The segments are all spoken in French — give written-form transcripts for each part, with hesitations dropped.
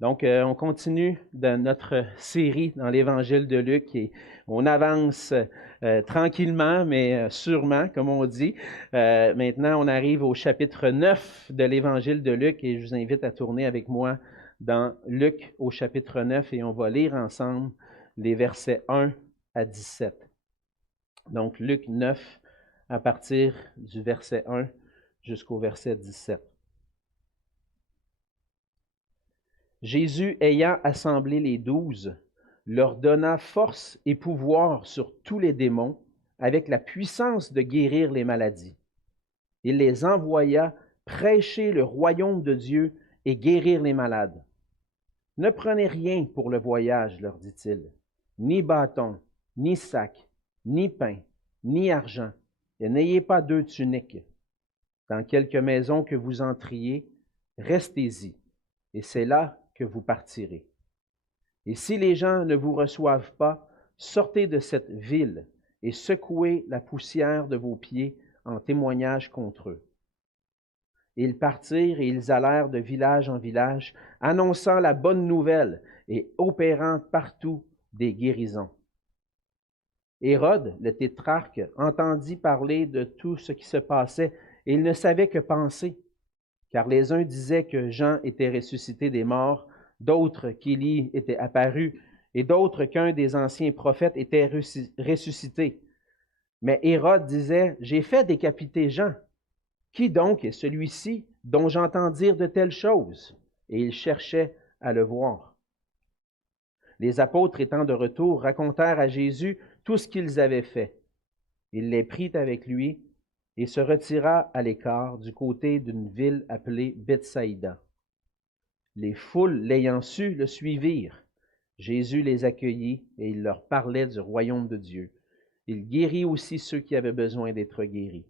Donc, on continue de notre série dans l'Évangile de Luc et on avance tranquillement, mais sûrement, comme on dit. Maintenant, on arrive au chapitre 9 de l'Évangile de Luc et je vous invite à tourner avec moi dans Luc au chapitre 9 et on va lire ensemble les versets 1 à 17. Donc, Luc 9 à partir du verset 1 jusqu'au verset 17. Jésus, ayant assemblé les 12, leur donna force et pouvoir sur tous les démons, avec la puissance de guérir les maladies. Il les envoya prêcher le royaume de Dieu et guérir les malades. Ne prenez rien pour le voyage, leur dit-il, ni bâton, ni sac, ni pain, ni argent, et n'ayez pas 2 tuniques. Dans quelque maison que vous entriez, restez-y, et c'est là que vous partirez. Et si les gens ne vous reçoivent pas, sortez de cette ville et secouez la poussière de vos pieds en témoignage contre eux. Et ils partirent et ils allèrent de village en village, annonçant la bonne nouvelle et opérant partout des guérisons. Hérode, le tétrarque, entendit parler de tout ce qui se passait et il ne savait que penser, car les uns disaient que Jean était ressuscité des morts, d'autres qu'Élie était apparu, et d'autres qu'un des anciens prophètes était ressuscité. Mais Hérode disait, « J'ai fait décapiter Jean. Qui donc est celui-ci dont j'entends dire de telles choses? » Et il cherchait à le voir. Les apôtres étant de retour, racontèrent à Jésus tout ce qu'ils avaient fait. Il les prit avec lui et se retira à l'écart du côté d'une ville appelée Bethsaïda. Les foules, l'ayant su, le suivirent. Jésus les accueillit et il leur parlait du royaume de Dieu. Il guérit aussi ceux qui avaient besoin d'être guéris.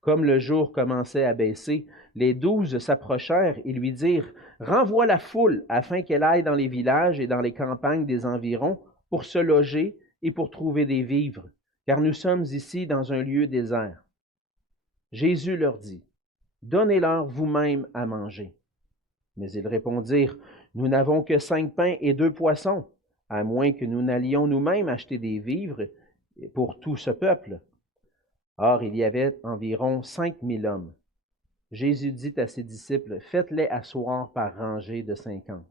Comme le jour commençait à baisser, les 12 s'approchèrent et lui dirent, « Renvoie la foule afin qu'elle aille dans les villages et dans les campagnes des environs pour se loger et pour trouver des vivres, car nous sommes ici dans un lieu désert. » Jésus leur dit, « Donnez-leur vous-même à manger. » Mais ils répondirent, « Nous n'avons que 5 pains et 2 poissons, à moins que nous n'allions nous-mêmes acheter des vivres pour tout ce peuple. » Or, il y avait environ 5000 hommes. Jésus dit à ses disciples, « Faites-les asseoir par rangées de 50. »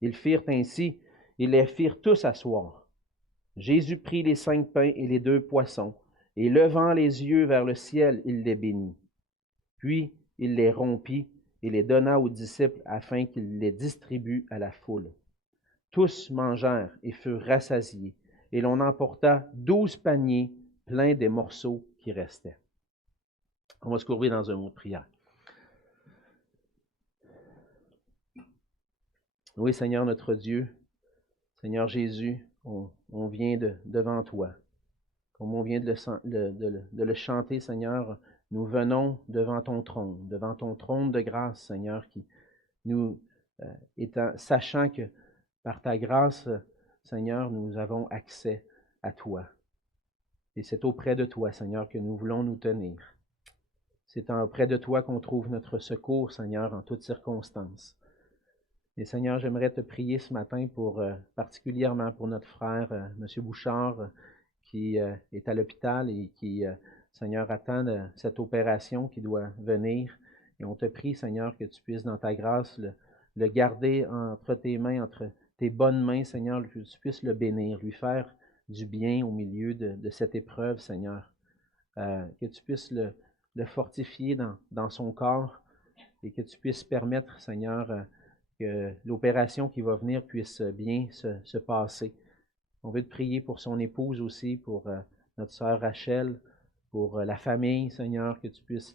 Ils firent ainsi, ils les firent tous asseoir. Jésus prit les 5 pains et les 2 poissons, et levant les yeux vers le ciel, il les bénit. Puis il les rompit et les donna aux disciples afin qu'ils les distribuent à la foule. Tous mangèrent et furent rassasiés, et l'on emporta 12 paniers pleins des morceaux qui restaient. On va se courber dans un mot de prière. Oui, Seigneur notre Dieu, Seigneur Jésus, on vient devant toi. Comme on vient de le chanter, Seigneur, nous venons devant ton trône de grâce, Seigneur, qui nous, sachant que par ta grâce, Seigneur, nous avons accès à toi. Et c'est auprès de toi, Seigneur, que nous voulons nous tenir. C'est auprès de toi qu'on trouve notre secours, Seigneur, en toutes circonstances. Et Seigneur, j'aimerais te prier ce matin particulièrement pour notre frère, M. Bouchard, qui est à l'hôpital et qui, Seigneur, attend cette opération qui doit venir. Et on te prie, Seigneur, que tu puisses, dans ta grâce, le garder entre tes mains, entre tes bonnes mains, Seigneur, que tu puisses le bénir, lui faire du bien au milieu de cette épreuve, Seigneur. Que tu puisses le fortifier dans son corps et que tu puisses permettre, Seigneur, que l'opération qui va venir puisse bien se passer. On veut te prier pour son épouse aussi, pour notre sœur Rachel, pour la famille, Seigneur, que tu puisses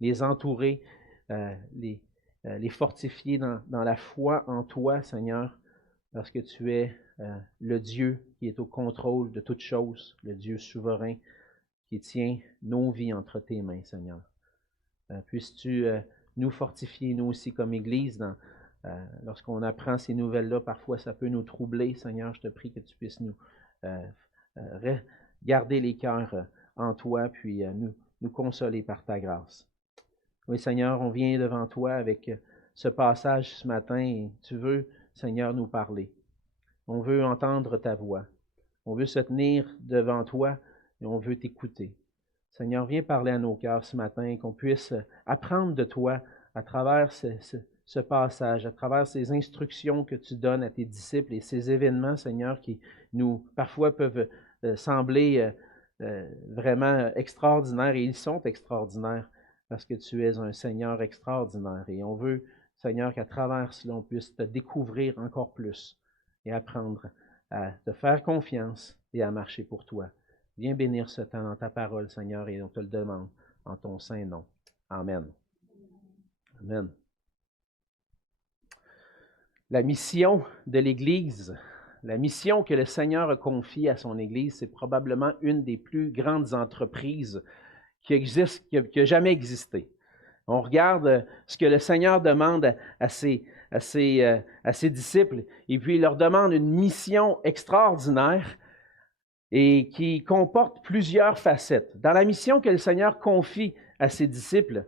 les entourer, les fortifier dans la foi en toi, Seigneur, parce que tu es le Dieu qui est au contrôle de toutes choses, le Dieu souverain qui tient nos vies entre tes mains, Seigneur. Puisses-tu nous fortifier, nous aussi, comme Église, lorsqu'on apprend ces nouvelles-là, parfois ça peut nous troubler. Seigneur, je te prie que tu puisses nous garder les cœurs en toi, puis nous consoler par ta grâce. Oui, Seigneur, on vient devant toi avec ce passage ce matin et tu veux, Seigneur, nous parler. On veut entendre ta voix. On veut se tenir devant toi et on veut t'écouter. Seigneur, viens parler à nos cœurs ce matin, qu'on puisse apprendre de toi à travers ce passage, à travers ces instructions que tu donnes à tes disciples et ces événements, Seigneur, qui nous, parfois, peuvent sembler vraiment extraordinaires, et ils sont extraordinaires parce que tu es un Seigneur extraordinaire. Et on veut, Seigneur, qu'à travers cela, on puisse te découvrir encore plus et apprendre à te faire confiance et à marcher pour toi. Viens bénir ce temps dans ta parole, Seigneur, et on te le demande en ton saint nom. Amen. Amen. La mission de l'Église, la mission que le Seigneur a confiée à son Église, c'est probablement une des plus grandes entreprises qui a jamais existé. On regarde ce que le Seigneur demande à ses disciples, et puis il leur demande une mission extraordinaire et qui comporte plusieurs facettes. Dans la mission que le Seigneur confie à ses disciples,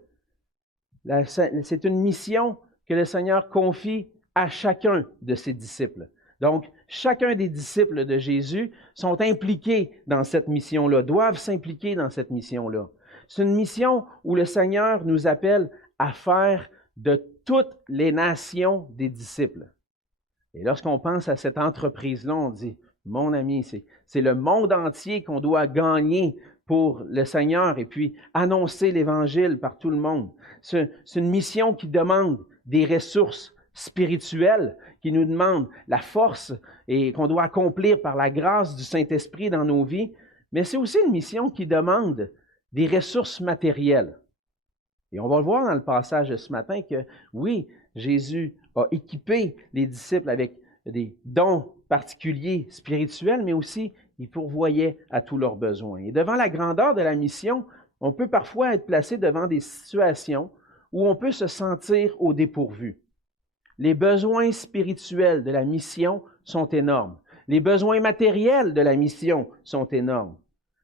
c'est une mission que le Seigneur confie à chacun de ses disciples. Donc, chacun des disciples de Jésus sont impliqués dans cette mission-là, doivent s'impliquer dans cette mission-là. C'est une mission où le Seigneur nous appelle à faire de toutes les nations des disciples. Et lorsqu'on pense à cette entreprise-là, on dit, mon ami, c'est le monde entier qu'on doit gagner pour le Seigneur et puis annoncer l'Évangile par tout le monde. C'est une mission qui demande des ressources spirituelles, qui nous demande la force et qu'on doit accomplir par la grâce du Saint-Esprit dans nos vies, mais c'est aussi une mission qui demande des ressources matérielles. Et on va le voir dans le passage de ce matin que, oui, Jésus a équipé les disciples avec des dons particuliers spirituels, mais aussi il pourvoyait à tous leurs besoins. Et devant la grandeur de la mission, on peut parfois être placé devant des situations où on peut se sentir au dépourvu. Les besoins spirituels de la mission sont énormes. Les besoins matériels de la mission sont énormes.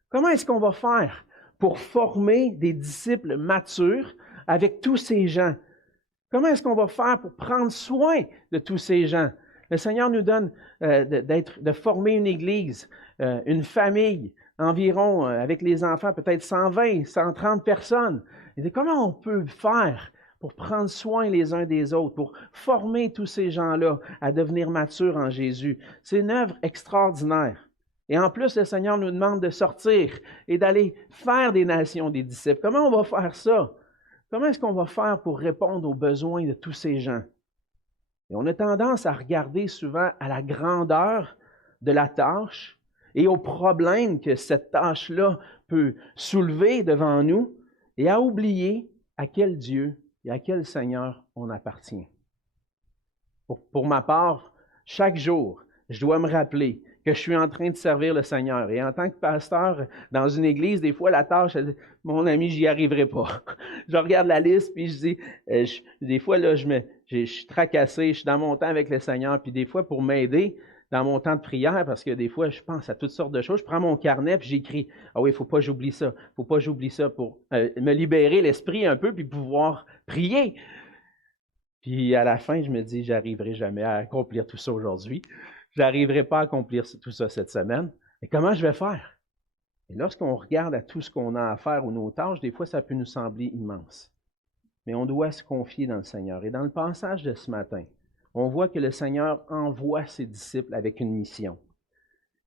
Comment est-ce qu'on va faire pour former des disciples matures avec tous ces gens? Comment est-ce qu'on va faire pour prendre soin de tous ces gens? Le Seigneur nous donne de former une église, une famille, environ, avec les enfants, peut-être 120, 130 personnes. Et comment on peut faire pour prendre soin les uns des autres, pour former tous ces gens-là à devenir matures en Jésus? C'est une œuvre extraordinaire. Et en plus, le Seigneur nous demande de sortir et d'aller faire des nations des disciples. Comment on va faire ça? Comment est-ce qu'on va faire pour répondre aux besoins de tous ces gens? Et on a tendance à regarder souvent à la grandeur de la tâche et aux problèmes que cette tâche-là peut soulever devant nous et à oublier à quel Dieu et à quel Seigneur on appartient. Pour ma part, chaque jour, je dois me rappeler que je suis en train de servir le Seigneur. Et en tant que pasteur dans une église, des fois, la tâche, mon ami, j'y arriverai pas. Je regarde la liste, puis je dis, des fois, là, je suis tracassé, je suis dans mon temps avec le Seigneur, puis des fois, pour m'aider dans mon temps de prière, parce que des fois, je pense à toutes sortes de choses, je prends mon carnet, puis j'écris, ah oui, il ne faut pas que j'oublie ça, pour me libérer l'esprit un peu, puis pouvoir prier. Puis à la fin, je me dis, j'arriverai jamais à accomplir tout ça aujourd'hui. Je n'arriverai pas à accomplir tout ça cette semaine. Mais comment je vais faire? Et lorsqu'on regarde à tout ce qu'on a à faire ou nos tâches, des fois, ça peut nous sembler immense. Mais on doit se confier dans le Seigneur. Et dans le passage de ce matin, on voit que le Seigneur envoie ses disciples avec une mission.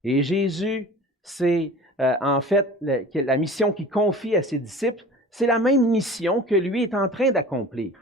Et Jésus, c'est en fait la mission qu'il confie à ses disciples, c'est la même mission que lui est en train d'accomplir.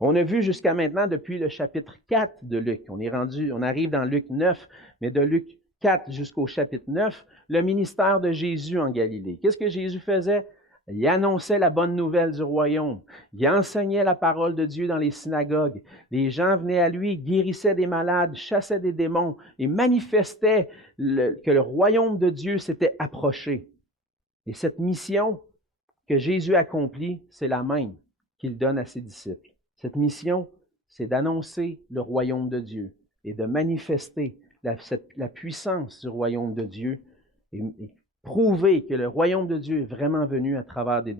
On a vu jusqu'à maintenant, depuis le chapitre 4 de Luc, on arrive dans Luc 9, mais de Luc 4 jusqu'au chapitre 9, le ministère de Jésus en Galilée. Qu'est-ce que Jésus faisait? Il annonçait la bonne nouvelle du royaume. Il enseignait la parole de Dieu dans les synagogues. Les gens venaient à lui, guérissaient des malades, chassaient des démons et manifestaient que le royaume de Dieu s'était approché. Et cette mission que Jésus accomplit, c'est la même qu'il donne à ses disciples. Cette mission, c'est d'annoncer le royaume de Dieu et de manifester la puissance du royaume de Dieu et prouver que le royaume de Dieu est vraiment venu à travers des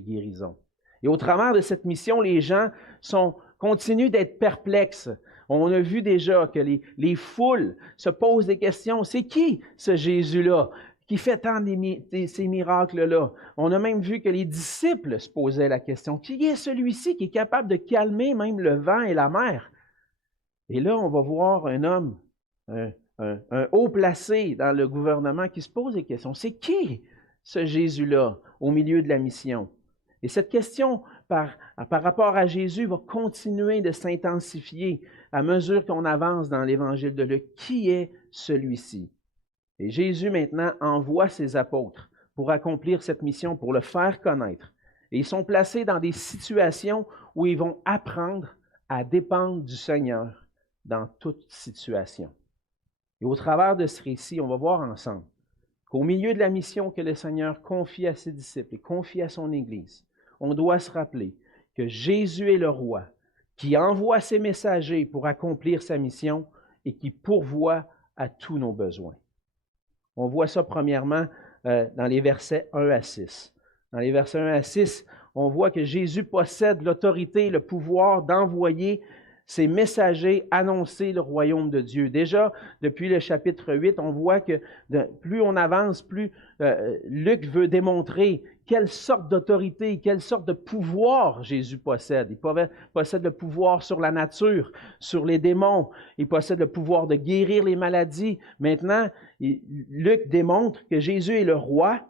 guérisons. Et au travers de cette mission, les gens sont continuent d'être perplexes. On a vu déjà que les foules se posent des questions. C'est qui ce Jésus-là qui fait tant ces miracles-là? On a même vu que les disciples se posaient la question. Qui est celui-ci qui est capable de calmer même le vent et la mer? Et là, on va voir un homme, un haut placé dans le gouvernement qui se pose des questions. C'est qui ce Jésus-là au milieu de la mission? Et cette question par rapport à Jésus va continuer de s'intensifier à mesure qu'on avance dans l'Évangile de Luc. Qui est celui-ci? Et Jésus maintenant envoie ses apôtres pour accomplir cette mission, pour le faire connaître. Et ils sont placés dans des situations où ils vont apprendre à dépendre du Seigneur dans toute situation. Et au travers de ce récit, on va voir ensemble qu'au milieu de la mission que le Seigneur confie à ses disciples et confie à son Église, on doit se rappeler que Jésus est le roi qui envoie ses messagers pour accomplir sa mission et qui pourvoit à tous nos besoins. On voit ça premièrement dans les versets 1 à 6. Dans les versets 1 à 6, on voit que Jésus possède l'autorité, le pouvoir d'envoyer ses messagers annoncer le royaume de Dieu. Déjà, depuis le chapitre 8, on voit que plus on avance, plus Luc veut démontrer quelle sorte d'autorité, quelle sorte de pouvoir Jésus possède. Il possède le pouvoir sur la nature, sur les démons. Il possède le pouvoir de guérir les maladies. Maintenant, Luc démontre que Jésus est le roi,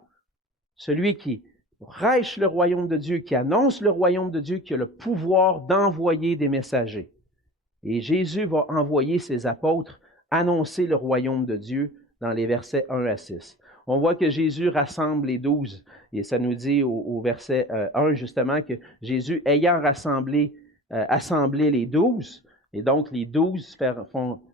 celui qui prêche le royaume de Dieu, qui annonce le royaume de Dieu, qui a le pouvoir d'envoyer des messagers. Et Jésus va envoyer ses apôtres annoncer le royaume de Dieu dans les versets 1 à 6. On voit que Jésus rassemble les 12, et ça nous dit au verset 1 justement que Jésus, ayant assemblé les 12, et donc les 12,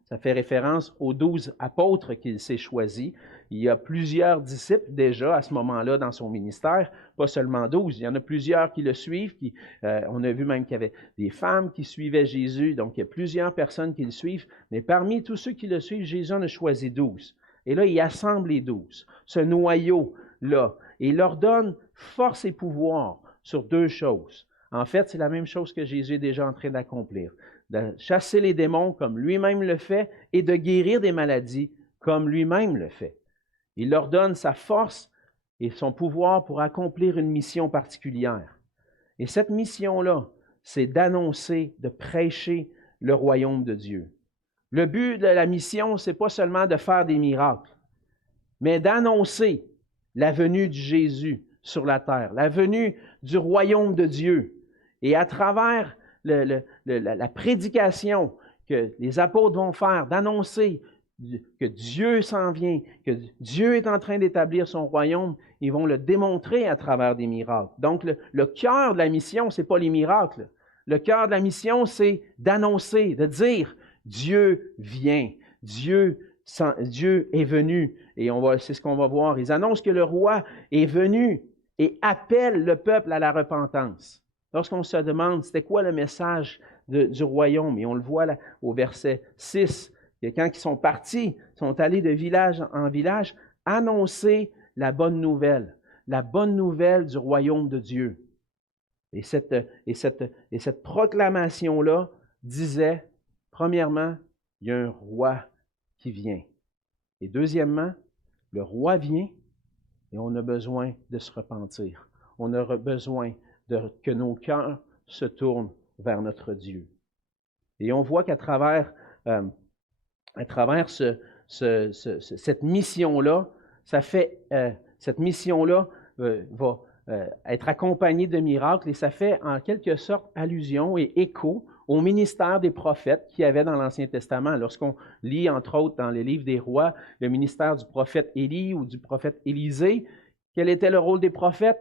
ça fait référence aux 12 apôtres qu'il s'est choisis. Il y a plusieurs disciples déjà à ce moment-là dans son ministère, pas seulement 12. Il y en a plusieurs qui le suivent. On a vu même qu'il y avait des femmes qui suivaient Jésus, donc il y a plusieurs personnes qui le suivent. Mais parmi tous ceux qui le suivent, Jésus en a choisi 12. Et là, il assemble les 12, ce noyau-là, et il leur donne force et pouvoir sur deux choses. En fait, c'est la même chose que Jésus est déjà en train d'accomplir, de chasser les démons comme lui-même le fait et de guérir des maladies comme lui-même le fait. Il leur donne sa force et son pouvoir pour accomplir une mission particulière. Et cette mission-là, c'est d'annoncer, de prêcher le royaume de Dieu. Le but de la mission, ce n'est pas seulement de faire des miracles, mais d'annoncer la venue de Jésus sur la terre, la venue du royaume de Dieu. Et à travers la prédication que les apôtres vont faire, d'annoncer que Dieu s'en vient, que Dieu est en train d'établir son royaume, ils vont le démontrer à travers des miracles. Donc, le cœur de la mission, ce n'est pas les miracles. Le cœur de la mission, c'est d'annoncer, de dire « Dieu vient, Dieu est venu ». Et c'est ce qu'on va voir. Ils annoncent que le roi est venu et appellent le peuple à la repentance. Lorsqu'on se demande c'était quoi le message du royaume, et on le voit là au verset 6, que quand ils sont partis, sont allés de village en village, annoncer la bonne nouvelle du royaume de Dieu. Et cette proclamation-là disait, premièrement, il y a un roi qui vient. Et deuxièmement, le roi vient et on a besoin de se repentir. On a besoin que nos cœurs se tournent vers notre Dieu. Et on voit qu'à travers cette mission-là, cette mission-là va être accompagnée de miracles et ça fait en quelque sorte allusion et écho au ministère des prophètes qu'il y avait dans l'Ancien Testament. Lorsqu'on lit, entre autres, dans les livres des rois, le ministère du prophète Élie ou du prophète Élisée, quel était le rôle des prophètes?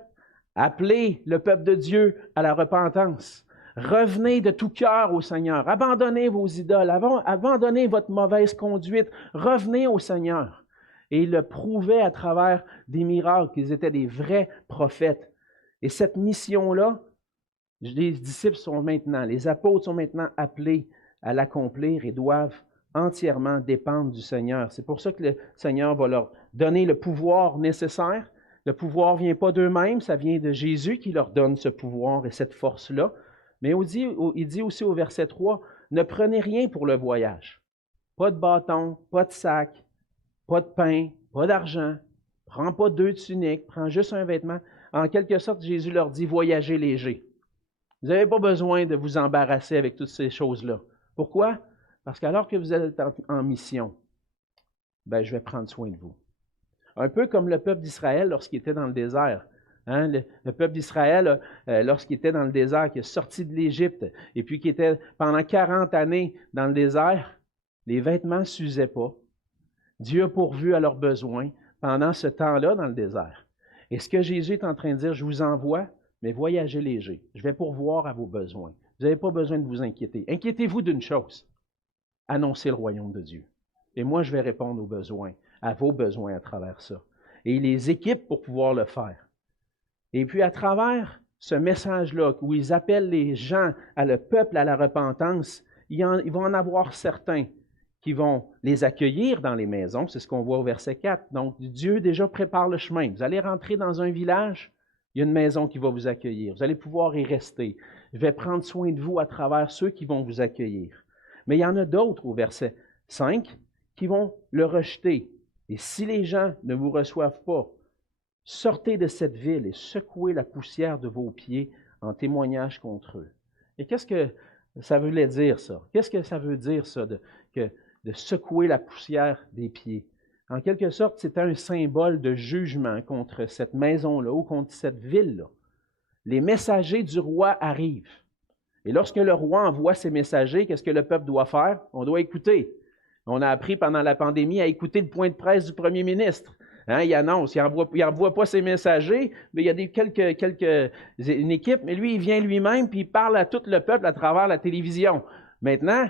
Appeler le peuple de Dieu à la repentance. Revenez de tout cœur au Seigneur. Abandonnez vos idoles. Abandonnez votre mauvaise conduite. Revenez au Seigneur. Et ils le prouvaient à travers des miracles qu'ils étaient des vrais prophètes. Et cette mission-là, les disciples les apôtres sont maintenant appelés à l'accomplir et doivent entièrement dépendre du Seigneur. C'est pour ça que le Seigneur va leur donner le pouvoir nécessaire. Le pouvoir ne vient pas d'eux-mêmes, ça vient de Jésus qui leur donne ce pouvoir et cette force-là. Mais il dit aussi au verset 3, ne prenez rien pour le voyage. Pas de bâton, pas de sac, pas de pain, pas d'argent. Prends pas 2 tuniques, prends juste un vêtement. En quelque sorte, Jésus leur dit, voyagez léger. Vous n'avez pas besoin de vous embarrasser avec toutes ces choses-là. Pourquoi? Parce qu'alors que vous êtes en mission, je vais prendre soin de vous. Un peu comme le peuple d'Israël lorsqu'il était dans le désert. Hein? Le peuple d'Israël, lorsqu'il était dans le désert, qui est sorti de l'Égypte, et puis qui était pendant 40 années dans le désert, les vêtements ne s'usaient pas. Dieu a pourvu à leurs besoins pendant ce temps-là dans le désert. Et ce que Jésus est en train de dire, je vous envoie, mais voyagez léger. Je vais pourvoir à vos besoins. Vous n'avez pas besoin de vous inquiéter. Inquiétez-vous d'une chose, annoncez le royaume de Dieu. Et moi, je vais répondre aux besoins, à vos besoins à travers ça. Et il les équipe pour pouvoir le faire. Et puis à travers ce message-là, où ils appellent les gens, le peuple à la repentance, il va en avoir certains qui vont les accueillir dans les maisons. C'est ce qu'on voit au verset 4. Donc, Dieu déjà prépare le chemin. Vous allez rentrer dans un village, il y a une maison qui va vous accueillir. Vous allez pouvoir y rester. Je vais prendre soin de vous à travers ceux qui vont vous accueillir. Mais il y en a d'autres au verset 5 qui vont le rejeter. Et si les gens ne vous reçoivent pas, sortez de cette ville et secouez la poussière de vos pieds en témoignage contre eux. Et qu'est-ce que ça voulait dire, ça? Qu'est-ce que ça veut dire, ça, de secouer la poussière des pieds? En quelque sorte, c'était un symbole de jugement contre cette maison-là ou contre cette ville-là. Les messagers du roi arrivent. Et lorsque le roi envoie ses messagers, qu'est-ce que le peuple doit faire? On doit écouter. On a appris pendant la pandémie à écouter le point de presse du premier ministre. Hein, il annonce, il n'envoie pas ses messagers, mais il y a une équipe, mais lui, il vient lui-même puis il parle à tout le peuple à travers la télévision. Maintenant,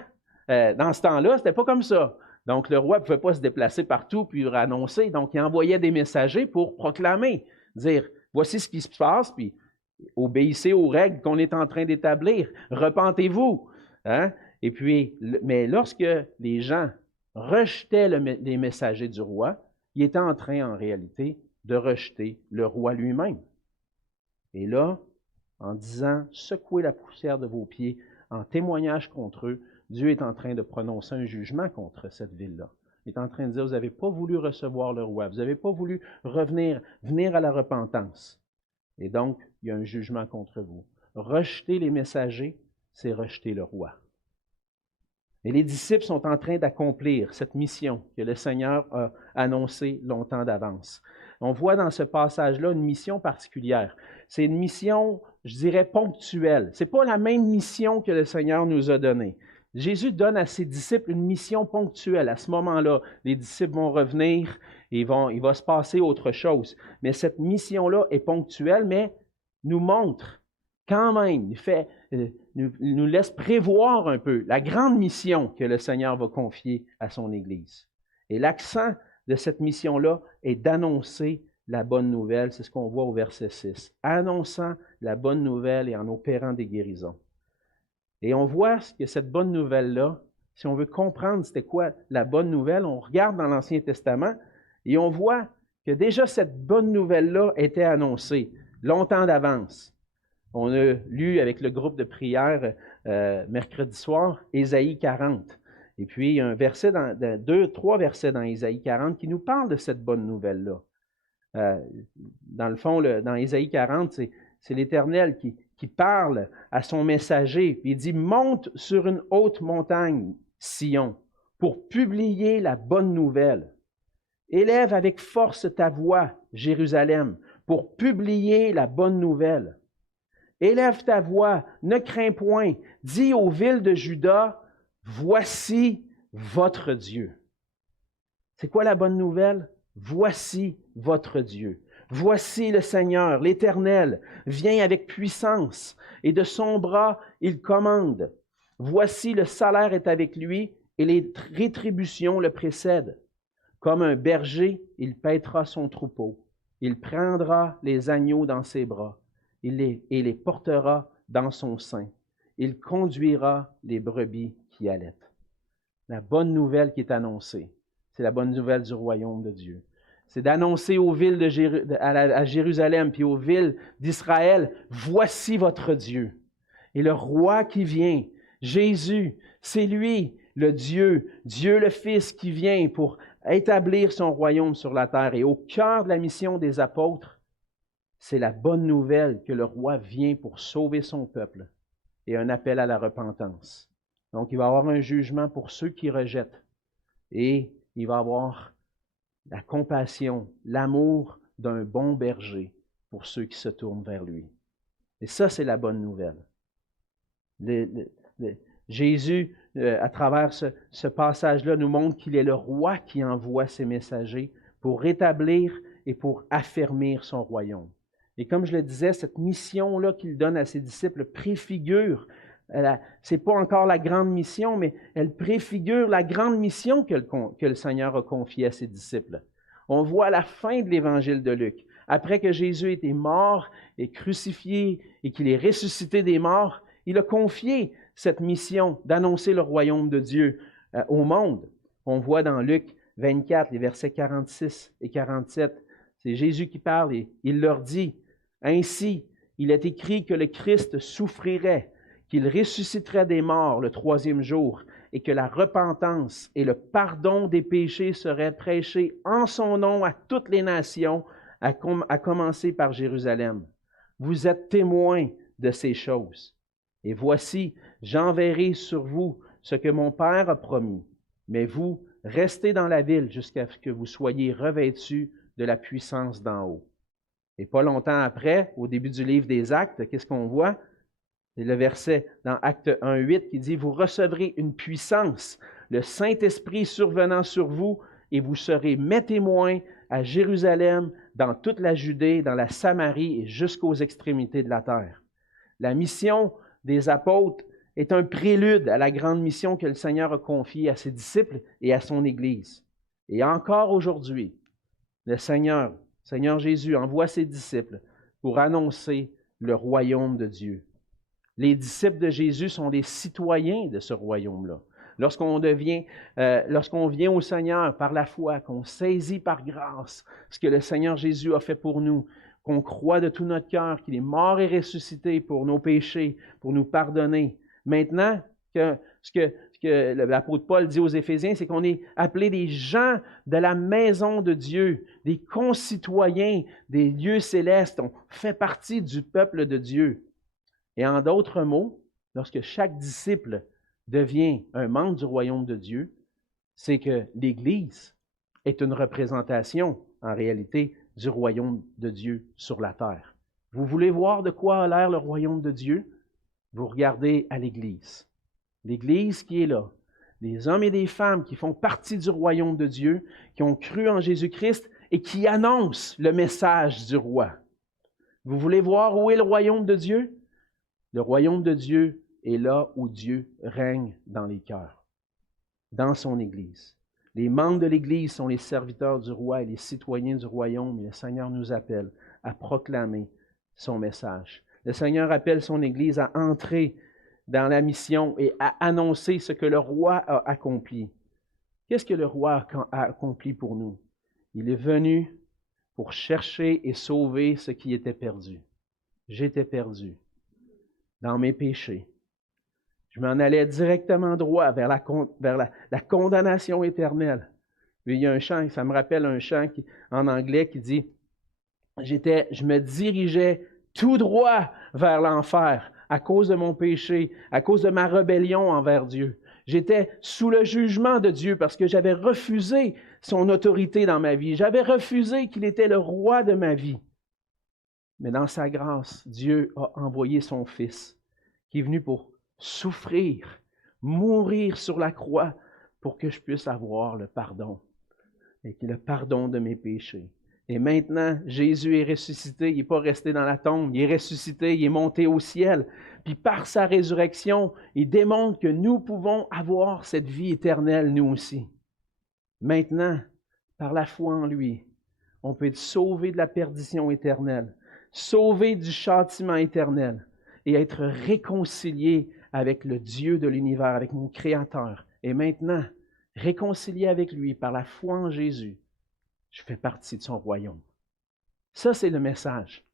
dans ce temps-là, ce n'était pas comme ça. Donc, le roi ne pouvait pas se déplacer partout puis annoncer. Donc, il envoyait des messagers pour proclamer, dire, voici ce qui se passe, puis obéissez aux règles qu'on est en train d'établir. Repentez-vous. Hein? Et puis, mais lorsque les gens rejetaient les messagers du roi, ils étaient en train, en réalité, de rejeter le roi lui-même. Et là, en disant, secouez la poussière de vos pieds, en témoignage contre eux, Dieu est en train de prononcer un jugement contre cette ville-là. Il est en train de dire, vous n'avez pas voulu recevoir le roi, vous n'avez pas voulu venir à la repentance. Et donc, il y a un jugement contre vous. Rejeter les messagers, c'est rejeter le roi. Et les disciples sont en train d'accomplir cette mission que le Seigneur a annoncée longtemps d'avance. On voit dans ce passage-là une mission particulière. C'est une mission, je dirais, ponctuelle. Ce n'est pas la même mission que le Seigneur nous a donnée. Jésus donne à ses disciples une mission ponctuelle. À ce moment-là, les disciples vont revenir et il va se passer autre chose. Mais cette mission-là est ponctuelle, mais nous montre quand même, nous laisse prévoir un peu la grande mission que le Seigneur va confier à son Église. Et l'accent de cette mission-là est d'annoncer la bonne nouvelle. C'est ce qu'on voit au verset 6. Annonçant la bonne nouvelle et en opérant des guérisons. Et on voit que cette bonne nouvelle-là, si on veut comprendre c'était quoi la bonne nouvelle, on regarde dans l'Ancien Testament et on voit que déjà cette bonne nouvelle-là était annoncée longtemps d'avance. On a lu avec le groupe de prière mercredi soir, Ésaïe 40. Et puis, il y a un verset, trois versets dans Ésaïe 40 qui nous parlent de cette bonne nouvelle-là. Dans le fond, dans Ésaïe 40, c'est l'Éternel qui parle à son messager. Puis il dit, monte sur une haute montagne, Sion, pour publier la bonne nouvelle. Élève avec force ta voix, Jérusalem, pour publier la bonne nouvelle. Élève ta voix, ne crains point, dis aux villes de Juda, voici votre Dieu. C'est quoi la bonne nouvelle? Voici votre Dieu. Voici le Seigneur, l'Éternel, vient avec puissance, et de son bras il commande. Voici le salaire est avec lui, et les rétributions le précèdent. Comme un berger, il paîtra son troupeau. Il prendra les agneaux dans ses bras. Et les portera dans son sein. Il conduira les brebis qui allaitent. La bonne nouvelle qui est annoncée, c'est la bonne nouvelle du royaume de Dieu. C'est d'annoncer aux villes à Jérusalem puis aux villes d'Israël, voici votre Dieu. et le roi qui vient, Jésus, c'est lui, le Dieu, Dieu le Fils qui vient pour établir son royaume sur la terre. Et au cœur de la mission des apôtres, c'est la bonne nouvelle que le roi vient pour sauver son peuple et un appel à la repentance. Donc, il va y avoir un jugement pour ceux qui rejettent et il va y avoir la compassion, l'amour d'un bon berger pour ceux qui se tournent vers lui. Et ça, c'est la bonne nouvelle. Jésus, à travers ce passage-là, nous montre qu'il est le roi qui envoie ses messagers pour rétablir et pour affermir son royaume. Et comme je le disais, cette mission-là qu'il donne à ses disciples préfigure, ce n'est pas encore la grande mission, mais elle préfigure la grande mission que le Seigneur a confiée à ses disciples. On voit à la fin de l'évangile de Luc, après que Jésus était mort et crucifié et qu'il est ressuscité des morts, il a confié cette mission d'annoncer le royaume de Dieu au monde. On voit dans Luc 24, les versets 46 et 47, c'est Jésus qui parle et il leur dit, « Ainsi, il est écrit que le Christ souffrirait, qu'il ressusciterait des morts le troisième jour et que la repentance et le pardon des péchés seraient prêchés en son nom à toutes les nations, à commencer par Jérusalem. Vous êtes témoins de ces choses. Et voici, j'enverrai sur vous ce que mon Père a promis, mais vous, restez dans la ville jusqu'à ce que vous soyez revêtus de la puissance d'en haut. » Et pas longtemps après, au début du livre des Actes, qu'est-ce qu'on voit? C'est le verset dans Acte 1:8 qui dit « Vous recevrez une puissance, le Saint-Esprit survenant sur vous, et vous serez mes témoins à Jérusalem, dans toute la Judée, dans la Samarie et jusqu'aux extrémités de la terre. » La mission des apôtres est un prélude à la grande mission que le Seigneur a confiée à ses disciples et à son Église. Et encore aujourd'hui, le Seigneur Jésus envoie ses disciples pour annoncer le royaume de Dieu. Les disciples de Jésus sont des citoyens de ce royaume-là. Lorsqu'on vient au Seigneur par la foi, qu'on saisit par grâce ce que le Seigneur Jésus a fait pour nous, qu'on croit de tout notre cœur qu'il est mort et ressuscité pour nos péchés, pour nous pardonner. Maintenant, ce que l'apôtre Paul dit aux Éphésiens, c'est qu'on est appelés des gens de la maison de Dieu, des concitoyens des lieux célestes. On fait partie du peuple de Dieu. Et en d'autres mots, lorsque chaque disciple devient un membre du royaume de Dieu, c'est que l'Église est une représentation, en réalité, du royaume de Dieu sur la terre. Vous voulez voir de quoi a l'air le royaume de Dieu? Vous regardez à l'Église. L'Église qui est là, des hommes et des femmes qui font partie du royaume de Dieu, qui ont cru en Jésus-Christ et qui annoncent le message du roi. Vous voulez voir où est le royaume de Dieu? Le royaume de Dieu est là où Dieu règne dans les cœurs, dans son Église. Les membres de l'Église sont les serviteurs du roi et les citoyens du royaume, et le Seigneur nous appelle à proclamer son message. Le Seigneur appelle son Église à entrer dans la mission et à annoncer ce que le roi a accompli. Qu'est-ce que le roi a accompli pour nous? Il est venu pour chercher et sauver ce qui était perdu. J'étais perdu dans mes péchés. Je m'en allais directement droit vers la condamnation éternelle. Il y a un chant, ça me rappelle un chant en anglais qui dit « Je me dirigeais tout droit vers l'enfer à cause de mon péché, à cause de ma rébellion envers Dieu. J'étais sous le jugement de Dieu parce que j'avais refusé son autorité dans ma vie. J'avais refusé qu'il était le roi de ma vie. Mais dans sa grâce, Dieu a envoyé son Fils qui est venu pour souffrir, mourir sur la croix pour que je puisse avoir le pardon et le pardon de mes péchés. Et maintenant, Jésus est ressuscité, il n'est pas resté dans la tombe, il est ressuscité, il est monté au ciel. Puis par sa résurrection, il démontre que nous pouvons avoir cette vie éternelle, nous aussi. Maintenant, par la foi en lui, on peut être sauvé de la perdition éternelle, sauvé du châtiment éternel et être réconcilié avec le Dieu de l'univers, avec mon Créateur. Et maintenant, réconcilié avec lui par la foi en Jésus, je fais partie de son royaume. Ça, c'est le message.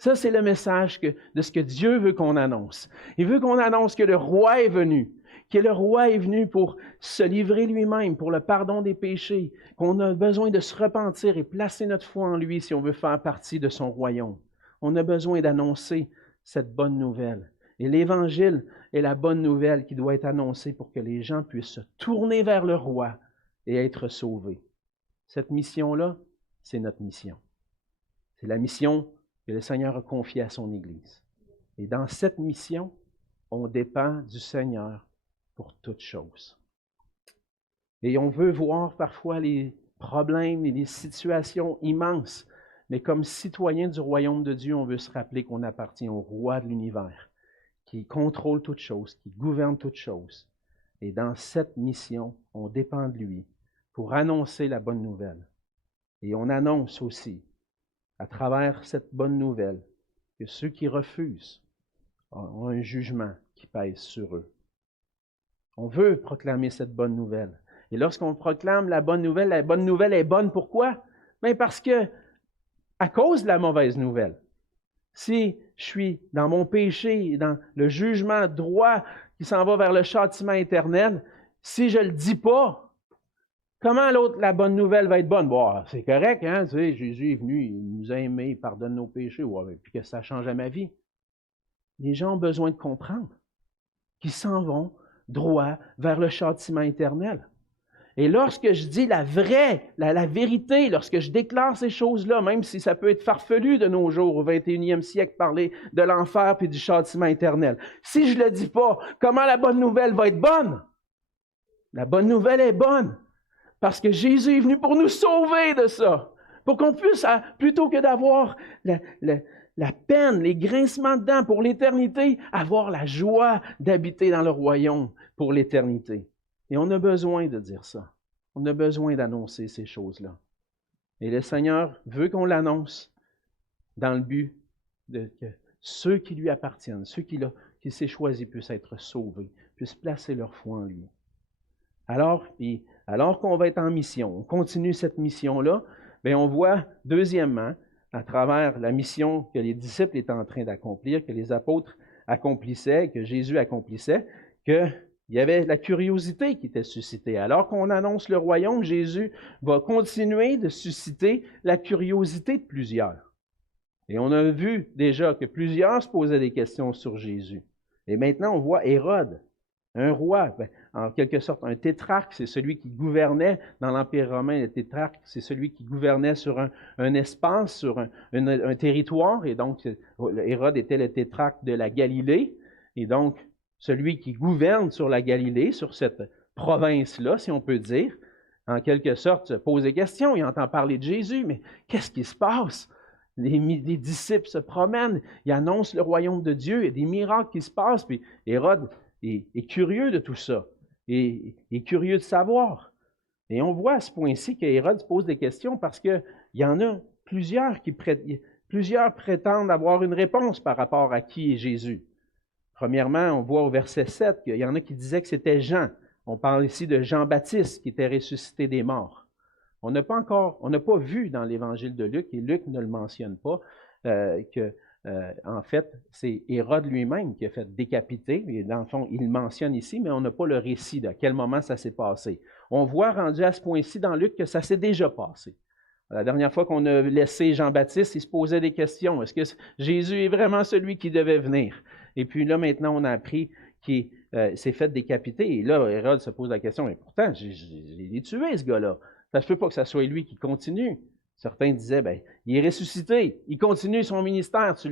Ça, c'est le message de ce que Dieu veut qu'on annonce. Il veut qu'on annonce que le roi est venu, que le roi est venu pour se livrer lui-même, pour le pardon des péchés, qu'on a besoin de se repentir et placer notre foi en lui si on veut faire partie de son royaume. On a besoin d'annoncer cette bonne nouvelle. Et l'Évangile est la bonne nouvelle qui doit être annoncée pour que les gens puissent se tourner vers le roi et être sauvés. Cette mission-là, c'est notre mission. C'est la mission que le Seigneur a confiée à son Église. Et dans cette mission, on dépend du Seigneur pour toutes choses. Et on veut voir parfois les problèmes et les situations immenses, mais comme citoyen du royaume de Dieu, on veut se rappeler qu'on appartient au roi de l'univers, qui contrôle toutes choses, qui gouverne toutes choses. Et dans cette mission, on dépend de lui pour annoncer la bonne nouvelle. Et on annonce aussi, à travers cette bonne nouvelle, que ceux qui refusent ont un jugement qui pèse sur eux. On veut proclamer cette bonne nouvelle. Et lorsqu'on proclame la bonne nouvelle est bonne pourquoi? Bien parce que, à cause de la mauvaise nouvelle, si je suis dans mon péché, dans le jugement droit qui s'en va vers le châtiment éternel, si je ne le dis pas, comment la bonne nouvelle va être bonne? Bon, c'est correct, hein? Tu sais, Jésus est venu, il nous a aimés, il pardonne nos péchés, ouais, puis que ça change à ma vie. Les gens ont besoin de comprendre qu'ils s'en vont droit vers le châtiment éternel. Et lorsque je dis la vérité, lorsque je déclare ces choses-là, même si ça peut être farfelu de nos jours, au 21e siècle, parler de l'enfer puis du châtiment éternel, si je ne le dis pas, comment la bonne nouvelle va être bonne? La bonne nouvelle est bonne. Parce que Jésus est venu pour nous sauver de ça. Pour qu'on puisse, plutôt que d'avoir la peine, les grincements de dents pour l'éternité, avoir la joie d'habiter dans le royaume pour l'éternité. Et on a besoin de dire ça. On a besoin d'annoncer ces choses-là. Et le Seigneur veut qu'on l'annonce dans le but que ceux qui lui appartiennent, ceux qui s'est choisi puissent être sauvés, puissent placer leur foi en lui. Alors qu'on va être en mission, on continue cette mission-là, bien on voit, deuxièmement, à travers la mission que les disciples étaient en train d'accomplir, que les apôtres accomplissaient, que Jésus accomplissait, qu'il y avait la curiosité qui était suscitée. Alors qu'on annonce le royaume, Jésus va continuer de susciter la curiosité de plusieurs. Et on a vu déjà que plusieurs se posaient des questions sur Jésus. Et maintenant, on voit Hérode, un roi, en quelque sorte un tétrarque, c'est celui qui gouvernait dans l'Empire romain. Le tétrarque, c'est celui qui gouvernait sur un espace, sur un territoire. Et donc, Hérode était le tétrarque de la Galilée. Et donc, celui qui gouverne sur la Galilée, sur cette province-là, si on peut dire, en quelque sorte, se pose des questions. Il entend parler de Jésus, mais qu'est-ce qui se passe? Les disciples se promènent, ils annoncent le royaume de Dieu, il y a des miracles qui se passent, puis Hérode est curieux de tout ça, et est curieux de savoir. Et on voit à ce point-ci que Hérode se pose des questions parce qu'il y en a plusieurs plusieurs prétendent avoir une réponse par rapport à qui est Jésus. Premièrement, on voit au verset 7 qu'il y en a qui disaient que c'était Jean. On parle ici de Jean-Baptiste qui était ressuscité des morts. On n'a pas vu dans l'Évangile de Luc, et Luc ne le mentionne pas, en fait, c'est Hérode lui-même qui a fait décapiter, et dans le fond, il le mentionne ici, mais on n'a pas le récit de quel moment ça s'est passé. On voit rendu à ce point-ci dans Luc que ça s'est déjà passé. La dernière fois qu'on a laissé Jean-Baptiste, il se posait des questions. Est-ce que Jésus est vraiment celui qui devait venir? Et puis là, maintenant, on a appris qu'il s'est fait décapiter. Et là, Hérode se pose la question, mais pourtant, j'ai tué ce gars-là. Ça ne se peut pas que ça soit lui qui continue. Certains disaient, bien, il est ressuscité, il continue son ministère, tu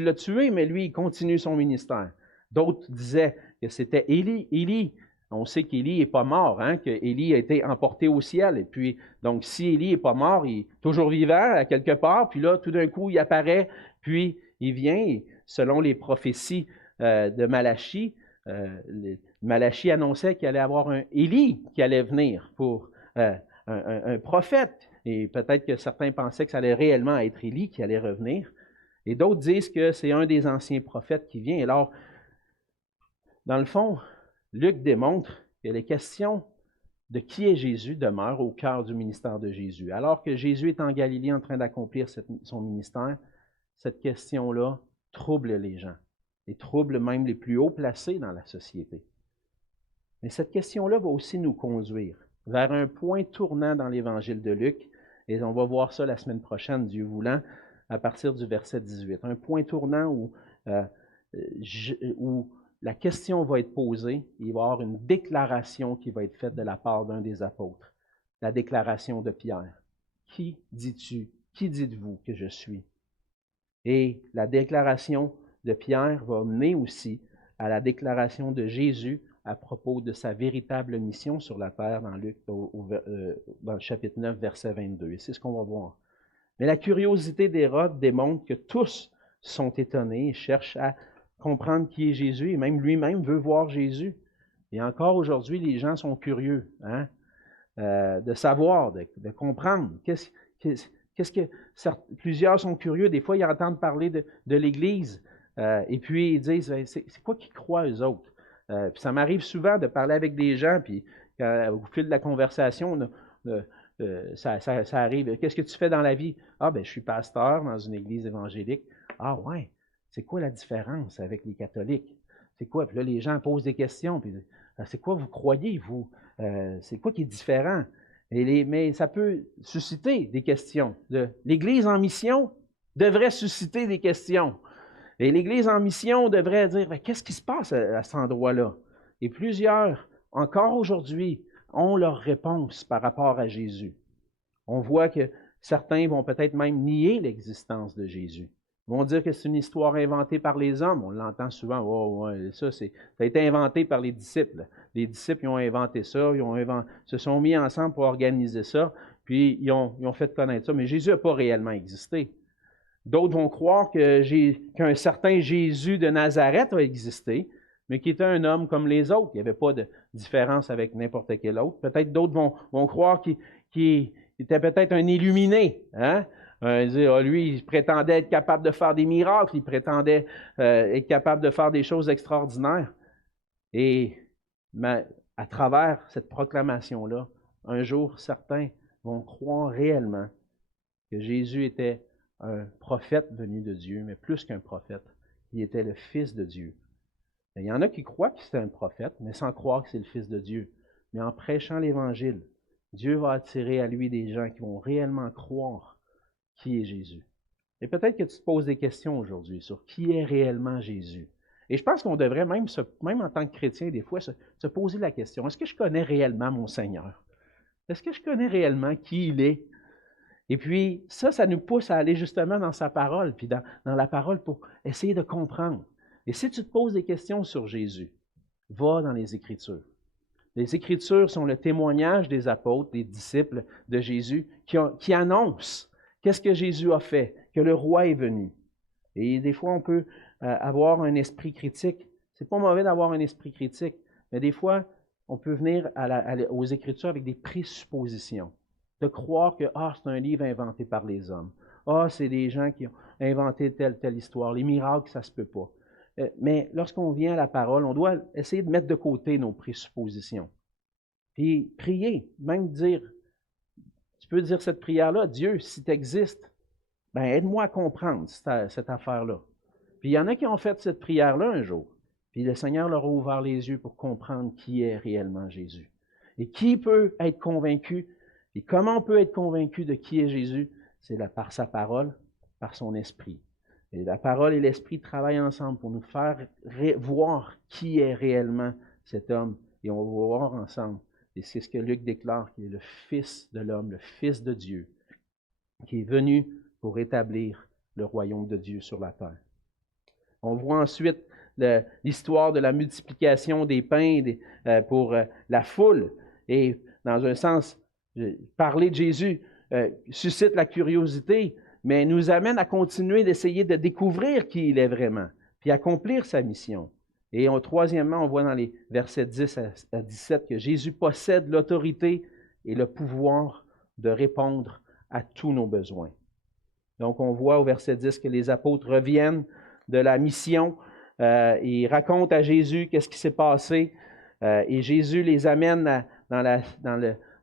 l'as tué, mais lui, il continue son ministère. D'autres disaient que c'était Élie. On sait qu'Élie n'est pas mort, hein, qu'Élie a été emporté au ciel. Et puis, donc, si Élie n'est pas mort, il est toujours vivant à quelque part, puis là, tout d'un coup, il apparaît, puis il vient, et selon les prophéties de Malachie, Malachie annonçait qu'il allait avoir un Élie qui allait venir pour un prophète. Et peut-être que certains pensaient que ça allait réellement être Élie qui allait revenir. Et d'autres disent que c'est un des anciens prophètes qui vient. Alors, dans le fond, Luc démontre que les questions de qui est Jésus demeurent au cœur du ministère de Jésus. Alors que Jésus est en Galilée en train d'accomplir son ministère, cette question-là trouble les gens, et trouble même les plus haut placés dans la société. Mais cette question-là va aussi nous conduire vers un point tournant dans l'Évangile de Luc, et on va voir ça la semaine prochaine, Dieu voulant, à partir du verset 18. Un point tournant où la question va être posée, il va y avoir une déclaration qui va être faite de la part d'un des apôtres, la déclaration de Pierre. Qui dis-tu, qui dites-vous que je suis? Et la déclaration de Pierre va mener aussi à la déclaration de Jésus à propos de sa véritable mission sur la terre dans Luc, dans le chapitre 9, verset 22. Et c'est ce qu'on va voir. Mais la curiosité d'Hérode démontre que tous sont étonnés et cherchent à comprendre qui est Jésus, et même lui-même veut voir Jésus. Et encore aujourd'hui, les gens sont curieux de savoir, de comprendre. Plusieurs sont curieux, des fois ils entendent parler de l'Église, et puis ils disent, c'est quoi qu'ils croient eux autres? Puis ça m'arrive souvent de parler avec des gens, puis au fil de la conversation, ça arrive. Qu'est-ce que tu fais dans la vie? Ah, ben je suis pasteur dans une église évangélique. Ah ouais, c'est quoi la différence avec les catholiques? C'est quoi? Puis là, les gens posent des questions, puis c'est quoi vous croyez, vous? C'est quoi qui est différent? Mais ça peut susciter des questions. L'Église en mission devrait susciter des questions. Et l'Église en mission devrait dire, qu'est-ce qui se passe à cet endroit-là? Et plusieurs, encore aujourd'hui, ont leur réponse par rapport à Jésus. On voit que certains vont peut-être même nier l'existence de Jésus. Ils vont dire que c'est une histoire inventée par les hommes. On l'entend souvent, ça a été inventé par les disciples. Les disciples ils ont inventé ça, se sont mis ensemble pour organiser ça, puis ils ont fait connaître ça. Mais Jésus n'a pas réellement existé. D'autres vont croire qu'un certain Jésus de Nazareth a existé, mais qui était un homme comme les autres. Il n'y avait pas de différence avec n'importe quel autre. Peut-être d'autres vont croire qu'il était peut-être un illuminé. Lui, il prétendait être capable de faire des miracles, il prétendait être capable de faire des choses extraordinaires. Et à travers cette proclamation-là, un jour, certains vont croire réellement que Jésus était un prophète venu de Dieu, mais plus qu'un prophète, il était le Fils de Dieu. Il y en a qui croient que c'est un prophète, mais sans croire que c'est le Fils de Dieu. Mais en prêchant l'Évangile, Dieu va attirer à lui des gens qui vont réellement croire qui est Jésus. Et peut-être que tu te poses des questions aujourd'hui sur qui est réellement Jésus. Et je pense qu'on devrait même en tant que chrétien, des fois, se poser la question, est-ce que je connais réellement mon Seigneur? Est-ce que je connais réellement qui il est? Et puis, ça nous pousse à aller justement dans sa parole, puis dans la parole pour essayer de comprendre. Et si tu te poses des questions sur Jésus, va dans les Écritures. Les Écritures sont le témoignage des apôtres, des disciples de Jésus, qui annoncent qu'est-ce que Jésus a fait, que le roi est venu. Et des fois, on peut avoir un esprit critique. C'est pas mauvais d'avoir un esprit critique, mais des fois, on peut venir aux Écritures avec des présuppositions. De croire que c'est un livre inventé par les hommes. C'est des gens qui ont inventé telle histoire. Les miracles, ça se peut pas. Mais lorsqu'on vient à la parole, on doit essayer de mettre de côté nos présuppositions. Puis prier, même dire, tu peux dire cette prière-là, Dieu, si tu existes, aide-moi à comprendre cette affaire-là. Puis il y en a qui ont fait cette prière-là un jour. Puis le Seigneur leur a ouvert les yeux pour comprendre qui est réellement Jésus. Et qui peut être convaincu. Et comment on peut être convaincu de qui est Jésus? C'est par sa parole, par son esprit. Et la parole et l'esprit travaillent ensemble pour nous faire voir qui est réellement cet homme. Et on va voir ensemble. Et c'est ce que Luc déclare, qui est le Fils de l'homme, le Fils de Dieu, qui est venu pour établir le royaume de Dieu sur la terre. On voit ensuite l'histoire de la multiplication des pains pour la foule. Et dans un sens, parler de Jésus suscite la curiosité, mais nous amène à continuer d'essayer de découvrir qui il est vraiment, puis accomplir sa mission. Et troisièmement, on voit dans les versets 10 à 17 que Jésus possède l'autorité et le pouvoir de répondre à tous nos besoins. Donc, on voit au verset 10 que les apôtres reviennent de la mission, ils racontent à Jésus qu'est-ce qui s'est passé, et Jésus les amène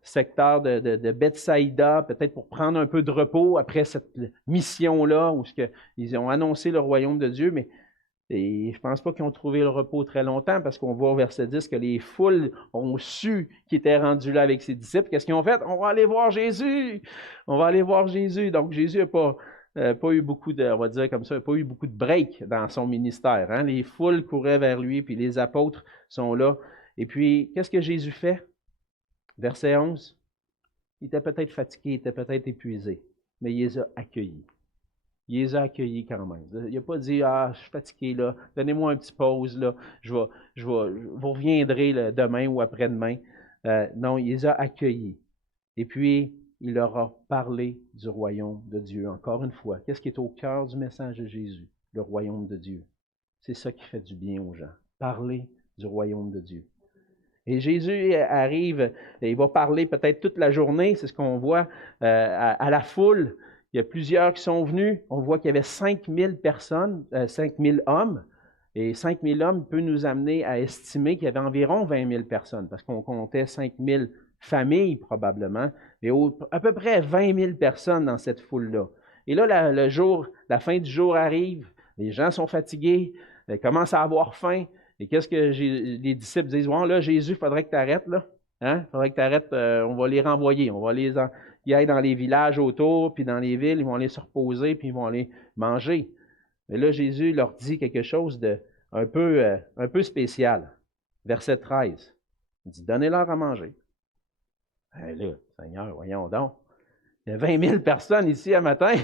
secteur de Bethsaïda, peut-être pour prendre un peu de repos après cette mission-là, où ils ont annoncé le royaume de Dieu, mais et je ne pense pas qu'ils ont trouvé le repos très longtemps, parce qu'on voit au verset 10 que les foules ont su qu'ils étaient rendus là avec ses disciples. Qu'est-ce qu'ils ont fait? On va aller voir Jésus! On va aller voir Jésus. Donc Jésus n'a pas eu beaucoup de, on va dire comme ça, n'a pas eu beaucoup de break dans son ministère. Hein? Les foules couraient vers lui, puis les apôtres sont là. Et puis, qu'est-ce que Jésus fait? Verset 11. Il était peut-être fatigué, il était peut-être épuisé, mais il les a accueillis. Il les a accueillis quand même. Il n'a pas dit, je suis fatigué, là, donnez-moi un petit pause, là, vous reviendrez là, demain ou après-demain. Non, il les a accueillis. Et puis, il leur a parlé du royaume de Dieu. Encore une fois, qu'est-ce qui est au cœur du message de Jésus? Le royaume de Dieu. C'est ça qui fait du bien aux gens. Parler du royaume de Dieu. Et Jésus arrive, et il va parler peut-être toute la journée, c'est ce qu'on voit à la foule. Il y a plusieurs qui sont venus. On voit qu'il y avait 5000 personnes, 5000 hommes. Et 5000 hommes peut nous amener à estimer qu'il y avait environ 20 000 personnes, parce qu'on comptait 5000 familles probablement, mais à peu près 20 000 personnes dans cette foule-là. Et là, la fin du jour arrive, les gens sont fatigués, ils commencent à avoir faim. Et qu'est-ce que les disciples disent? Bon, là, Jésus, il faudrait que tu arrêtes, là. Hein? Il faudrait que tu arrêtes, on va les renvoyer. On va ils aillent dans les villages autour, puis dans les villes, ils vont aller se reposer, puis ils vont aller manger. Mais là, Jésus leur dit quelque chose de un peu spécial. Verset 13. Il dit, donnez-leur à manger. Ben là, Seigneur, voyons donc. Il y a 20 000 personnes ici à matin,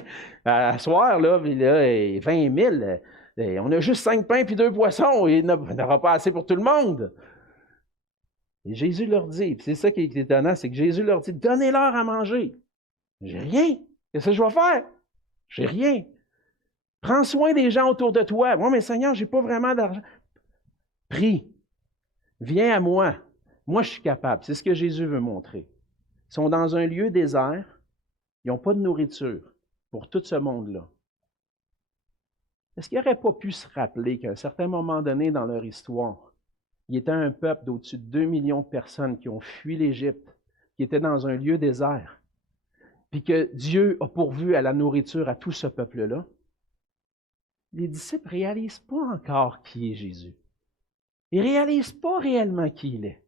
à soir, là, puis là, 20 000. On a juste 5 pains puis 2 poissons. Il n'aura pas assez pour tout le monde. Et Jésus leur dit, c'est ça qui est étonnant, c'est que Jésus leur dit, donnez-leur à manger. J'ai rien. Qu'est-ce que je vais faire? J'ai rien. Prends soin des gens autour de toi. Moi, mais Seigneur, je n'ai pas vraiment d'argent. Prie. Viens à moi. Moi, je suis capable. C'est ce que Jésus veut montrer. Ils sont dans un lieu désert. Ils n'ont pas de nourriture pour tout ce monde-là. Est-ce qu'ils n'auraient pas pu se rappeler qu'à un certain moment donné dans leur histoire, il y était un peuple d'au-dessus de 2 millions de personnes qui ont fui l'Égypte, qui étaient dans un lieu désert, puis que Dieu a pourvu à la nourriture à tout ce peuple-là? Les disciples ne réalisent pas encore qui est Jésus. Ils ne réalisent pas réellement qui il est.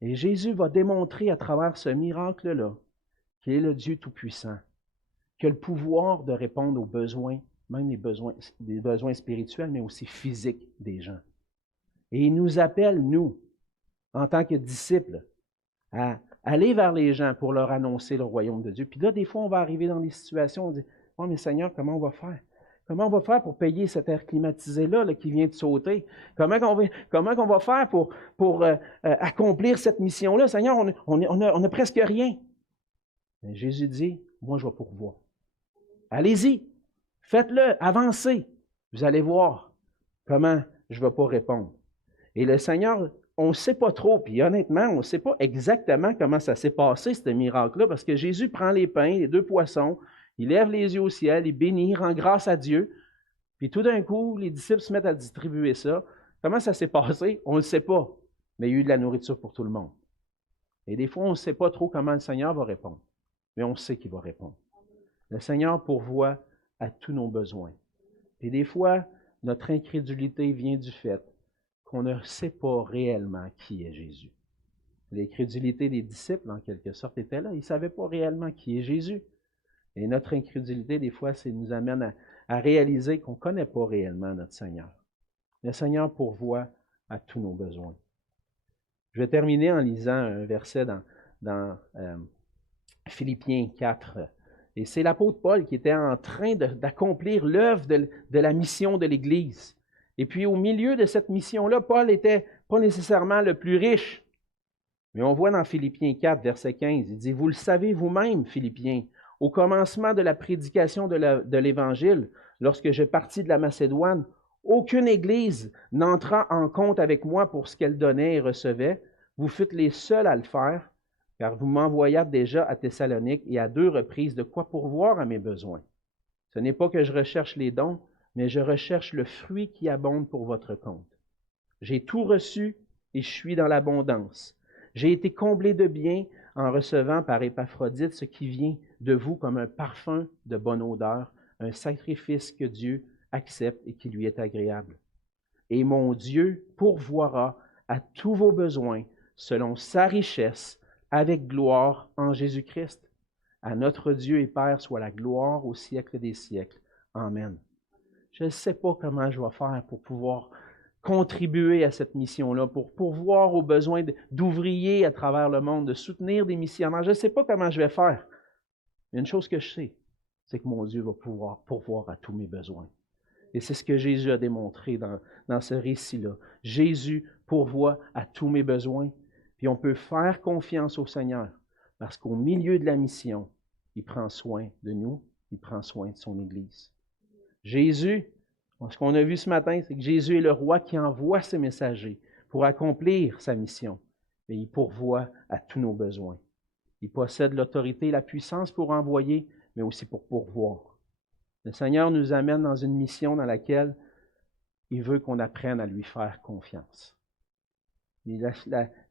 Et Jésus va démontrer à travers ce miracle-là qu'il est le Dieu Tout-Puissant, qu'il a le pouvoir de répondre aux besoins, même des besoins spirituels, mais aussi physiques des gens. Et il nous appelle, nous, en tant que disciples, à aller vers les gens pour leur annoncer le royaume de Dieu. Puis là, des fois, on va arriver dans des situations où on dit, « Oh, mais Seigneur, comment on va faire? Comment on va faire pour payer cet air climatisé-là là, qui vient de sauter? Comment on va faire pour accomplir cette mission-là? Seigneur, on n'a presque rien. » Mais Jésus dit, « Moi, je vais pourvoir. Allez-y, faites-le, avancez. Vous allez voir comment je ne vais pas répondre. » Et le Seigneur, on ne sait pas trop, puis honnêtement, on ne sait pas exactement comment ça s'est passé, ce miracle-là, parce que Jésus prend les pains, les 2 poissons, il lève les yeux au ciel, il bénit, il rend grâce à Dieu, puis tout d'un coup, les disciples se mettent à distribuer ça. Comment ça s'est passé? On ne le sait pas, mais il y a eu de la nourriture pour tout le monde. Et des fois, on ne sait pas trop comment le Seigneur va répondre, mais on sait qu'il va répondre. Le Seigneur pourvoit à tous nos besoins. Et des fois, notre incrédulité vient du fait qu'on ne sait pas réellement qui est Jésus. L'incrédulité des disciples, en quelque sorte, était là. Ils ne savaient pas réellement qui est Jésus. Et notre incrédulité, des fois, ça nous amène à réaliser qu'on ne connaît pas réellement notre Seigneur. Le Seigneur pourvoit à tous nos besoins. Je vais terminer en lisant un verset dans Philippiens 4. Et c'est l'apôtre Paul qui était en train d'accomplir l'œuvre de la mission de l'Église. Et puis au milieu de cette mission-là, Paul n'était pas nécessairement le plus riche. Mais on voit dans Philippiens 4, verset 15, il dit, « Vous le savez vous-même, Philippiens, au commencement de la prédication de l'Évangile, lorsque je partis de la Macédoine, aucune Église n'entra en compte avec moi pour ce qu'elle donnait et recevait. Vous fûtes les seuls à le faire, car vous m'envoyâtes déjà à Thessalonique et à 2 reprises de quoi pourvoir à mes besoins. Ce n'est pas que je recherche les dons, mais je recherche le fruit qui abonde pour votre compte. J'ai tout reçu et je suis dans l'abondance. J'ai été comblé de biens en recevant par Épaphrodite ce qui vient de vous comme un parfum de bonne odeur, un sacrifice que Dieu accepte et qui lui est agréable. Et mon Dieu pourvoira à tous vos besoins selon sa richesse avec gloire en Jésus-Christ. À notre Dieu et Père soit la gloire au siècle des siècles. Amen. Je ne sais pas comment je vais faire pour pouvoir contribuer à cette mission-là, pour pourvoir aux besoins d'ouvriers à travers le monde, de soutenir des missionnaires. Je ne sais pas comment je vais faire. Mais une chose que je sais, c'est que mon Dieu va pouvoir pourvoir à tous mes besoins. Et c'est ce que Jésus a démontré dans ce récit-là. Jésus pourvoit à tous mes besoins. Puis on peut faire confiance au Seigneur parce qu'au milieu de la mission, il prend soin de nous, il prend soin de son Église. Jésus, ce qu'on a vu ce matin, c'est que Jésus est le roi qui envoie ses messagers pour accomplir sa mission. Et il pourvoit à tous nos besoins. Il possède l'autorité et la puissance pour envoyer, mais aussi pour pourvoir. Le Seigneur nous amène dans une mission dans laquelle il veut qu'on apprenne à lui faire confiance.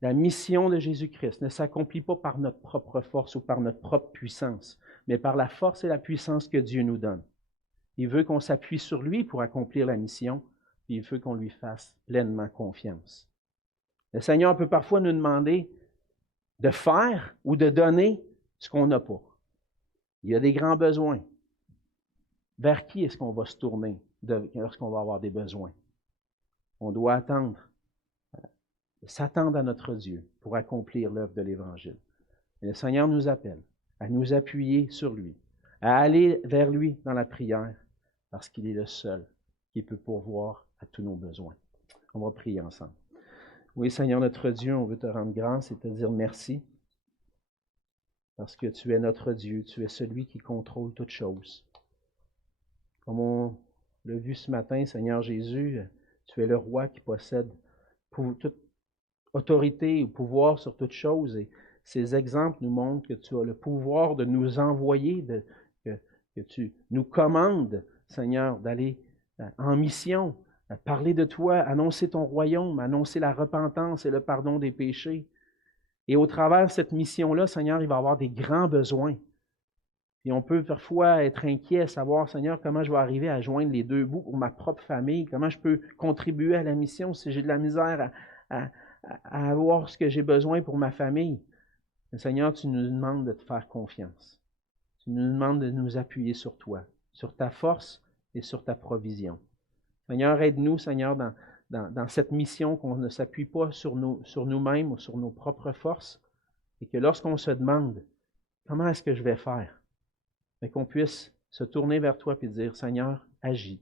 La mission de Jésus-Christ ne s'accomplit pas par notre propre force ou par notre propre puissance, mais par la force et la puissance que Dieu nous donne. Il veut qu'on s'appuie sur lui pour accomplir la mission, et il veut qu'on lui fasse pleinement confiance. Le Seigneur peut parfois nous demander de faire ou de donner ce qu'on n'a pas. Il y a des grands besoins. Vers qui est-ce qu'on va se tourner lorsqu'on va avoir des besoins? On doit s'attendre à notre Dieu pour accomplir l'œuvre de l'Évangile. Et le Seigneur nous appelle à nous appuyer sur lui, à aller vers lui dans la prière, parce qu'il est le seul qui peut pourvoir à tous nos besoins. On va prier ensemble. Oui, Seigneur notre Dieu, on veut te rendre grâce et te dire merci, parce que tu es notre Dieu, tu es celui qui contrôle toutes choses. Comme on l'a vu ce matin, Seigneur Jésus, tu es le roi qui possède toute autorité ou pouvoir sur toutes choses. Et ces exemples nous montrent que tu as le pouvoir de nous envoyer, que tu nous commandes, Seigneur, d'aller en mission, à parler de toi, annoncer ton royaume, annoncer la repentance et le pardon des péchés. Et au travers de cette mission-là, Seigneur, il va y avoir des grands besoins. Et on peut parfois être inquiet, savoir, Seigneur, comment je vais arriver à joindre les deux bouts pour ma propre famille, comment je peux contribuer à la mission si j'ai de la misère à avoir ce que j'ai besoin pour ma famille. Mais Seigneur, tu nous demandes de te faire confiance. Tu nous demandes de nous appuyer sur toi, sur ta force et sur ta provision. Seigneur, aide-nous, Seigneur, dans cette mission, qu'on ne s'appuie pas sur nous-mêmes ou sur nos propres forces, et que lorsqu'on se demande, comment est-ce que je vais faire? Mais qu'on puisse se tourner vers toi et dire, Seigneur, agis,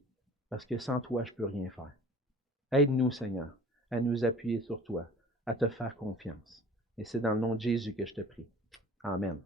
parce que sans toi, je ne peux rien faire. Aide-nous, Seigneur, à nous appuyer sur toi, à te faire confiance. Et c'est dans le nom de Jésus que je te prie. Amen.